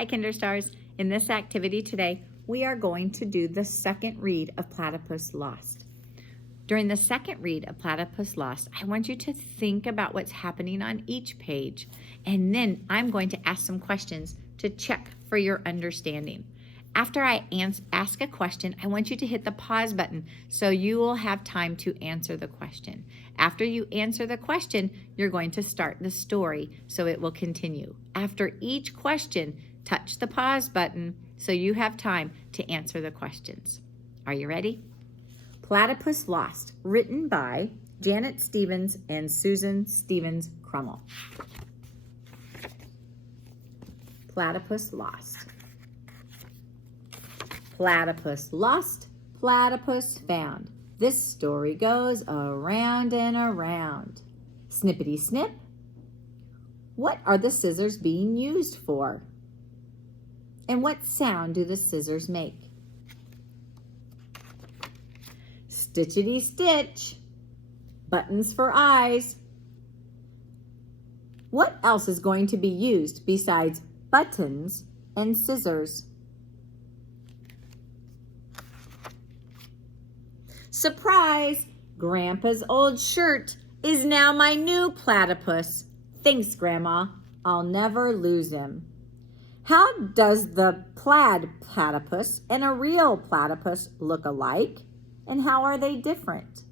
Hi, Kinderstars. In this activity today, we are going to do the second read of Plaidypus Lost. During the second read of Plaidypus Lost, I want you to think about what's happening on each page, and then I'm going to ask some questions to check for your understanding. After I ask a question, I want you to hit the pause button so you will have time to answer the question. After you answer the question, you're going to start the story so it will continue. After each question, touch the pause button so you have time to answer the questions. Are you ready? Plaidypus Lost, written by Janet Stevens and Susan Stevens Crummell. Plaidypus Lost. Plaidypus lost, platypus found. This story goes around and around. Snippety snip. What are the scissors being used for? And what sound do the scissors make? Stitchety stitch. Buttons for eyes. What else is going to be used besides buttons and scissors? Surprise! Grandpa's old shirt is now my new platypus. Thanks, Grandma. I'll never lose him. How does the plaid platypus and a real platypus look alike? And how are they different?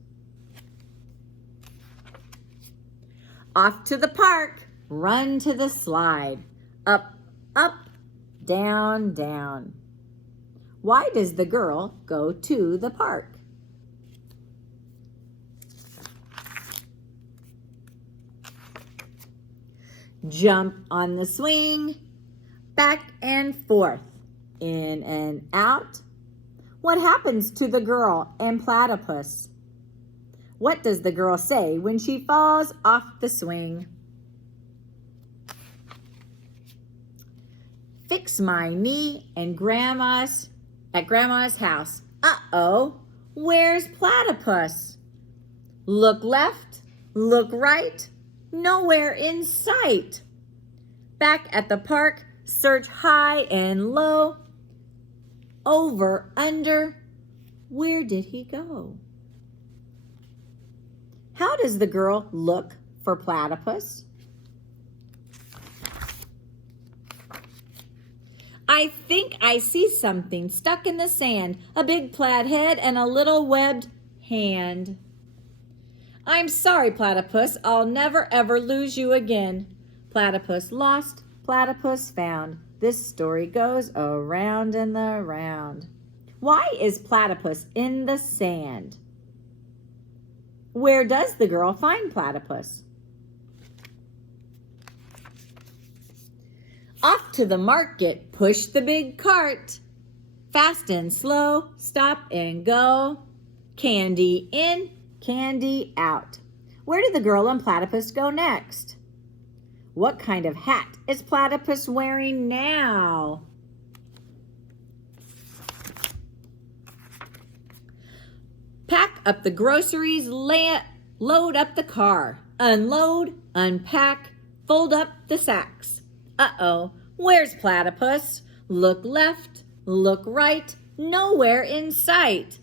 Off to the park. Run to the slide. Up, up, down, down. Why does the girl go to the park? Jump on the swing, back and forth, in and out. What happens to the girl and platypus? What does the girl say when she falls off the swing? Fix my knee at Grandma's house. Uh-oh, where's Plaidypus? Look left, look right. Nowhere in sight. Back at the park, search high and low. Over, under. Where did he go? How does the girl look for Plaidypus? I think I see something stuck in the sand, a big plaid head and a little webbed hand. I'm sorry, Platypus, I'll never ever lose you again. Platypus lost, platypus found. This story goes around and around. Why is Platypus in the sand? Where does the girl find Platypus? Off to the market, push the big cart. Fast and slow, stop and go. Candy in, candy out. Where did the girl and Platypus go next? What kind of hat is Platypus wearing now? Pack up the groceries, load up the car. Unload, unpack, fold up the sacks. Uh-oh, where's Platypus? Look left, look right, nowhere in sight.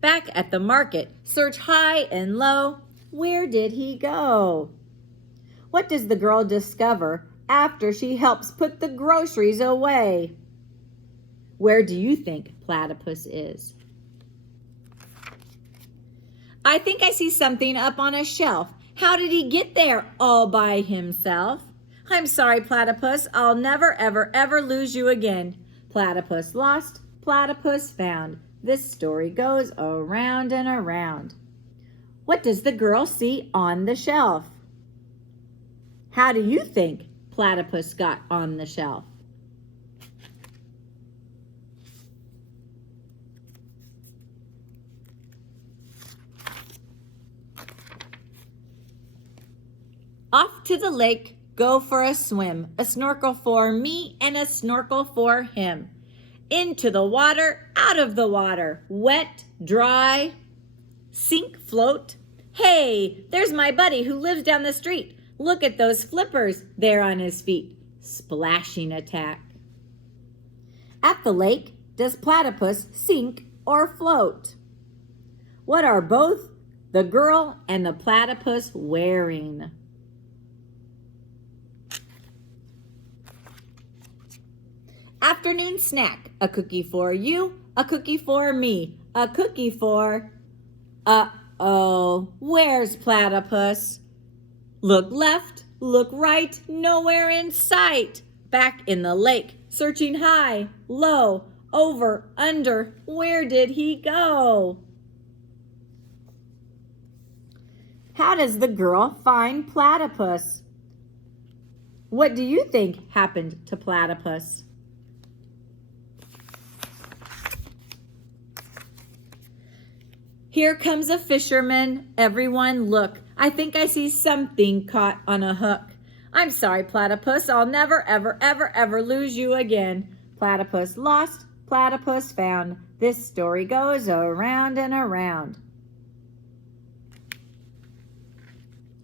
Back at the market, search high and low. Where did he go? What does the girl discover after she helps put the groceries away? Where do you think Platypus is? I think I see something up on a shelf. How did he get there all by himself? I'm sorry, Platypus. I'll never, ever, ever lose you again. Platypus lost, platypus found. This story goes around and around. What does the girl see on the shelf? How do you think Platypus got on the shelf? Off to the lake, go for a swim. A snorkel for me and a snorkel for him. Into the water, out of the water. Wet, dry, sink, float. Hey, there's my buddy who lives down the street. Look at those flippers there on his feet. Splashing attack. At the lake, does platypus sink or float? What are both the girl and the platypus wearing? Afternoon snack, a cookie for you, a cookie for me, a cookie for... Uh-oh, where's platypus? Look left, look right, nowhere in sight. Back in the lake, searching high, low, over, under, where did he go? How does the girl find platypus? What do you think happened to platypus? Here comes a fisherman. Everyone look. I think I see something caught on a hook. I'm sorry, platypus. I'll never, ever, ever, ever lose you again. Platypus lost, platypus found. This story goes around and around.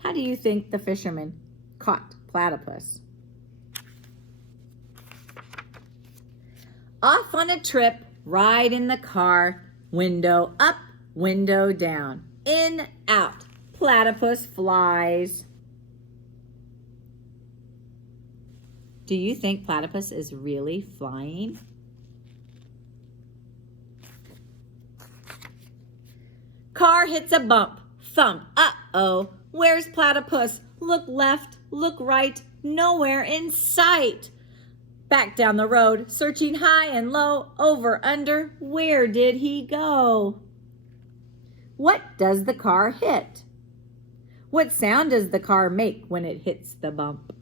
How do you think the fisherman caught platypus? Off on a trip, ride in the car, window up, window down, in, out, platypus flies. Do you think platypus is really flying? Car hits a bump, thump, uh-oh, where's platypus? Look left, look right, nowhere in sight. Back down the road, searching high and low, over, under, where did he go? What does the car hit? What sound does the car make when it hits the bump?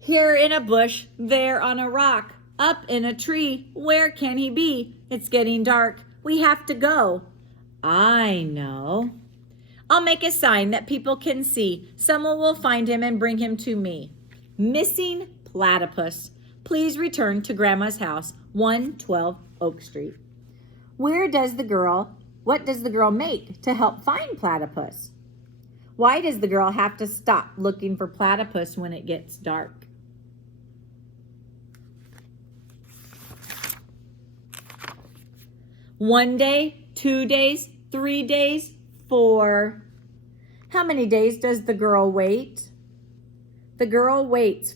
Here in a bush, there on a rock, up in a tree, where can he be? It's getting dark, we have to go. I know. I'll make a sign that people can see. Someone will find him and bring him to me. Missing platypus. Please return to Grandma's house, 112 Oak Street. What does the girl make to help find platypus? Why does the girl have to stop looking for platypus when it gets dark? One day, 2 days, 3 days, 4. How many days does the girl wait? The girl waits,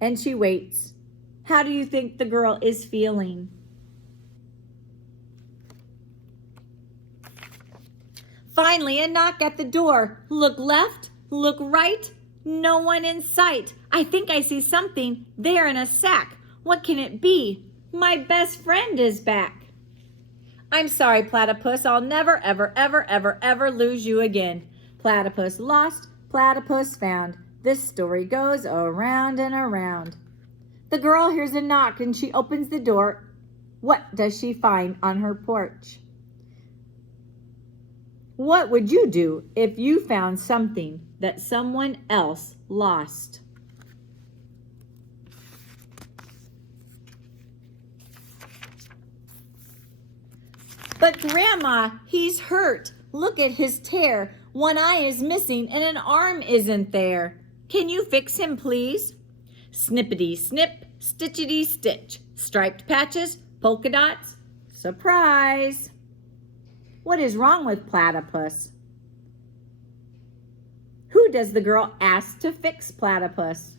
and she waits. How do you think the girl is feeling? Finally, a knock at the door. Look left, look right, no one in sight. I think I see something there in a sack. What can it be? My best friend is back. I'm sorry, platypus. I'll never, ever, ever, ever, ever lose you again. Platypus lost, platypus found. This story goes around and around. The girl hears a knock and she opens the door. What does she find on her porch? What would you do if you found something that someone else lost? But Grandma, he's hurt. Look at his tear. One eye is missing and an arm isn't there. Can you fix him, please? Snippity snip, stitchity stitch. Striped patches, polka dots, surprise. What is wrong with platypus? Who does the girl ask to fix platypus?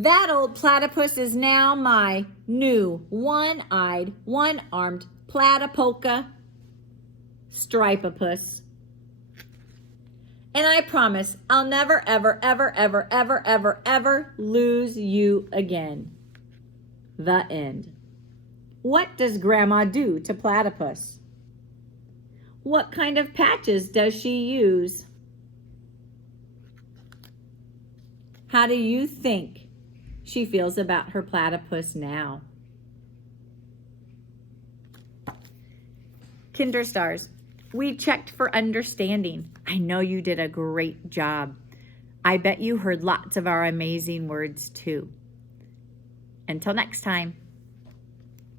That old platypus is now my new one-eyed, one-armed platypolka stripopus. And I promise I'll never, ever, ever, ever, ever, ever, ever lose you again. The end. What does Grandma do to platypus? What kind of patches does she use? How do you think she feels about her platypus now? Kinderstars, we checked for understanding. I know you did a great job. I bet you heard lots of our amazing words too. Until next time.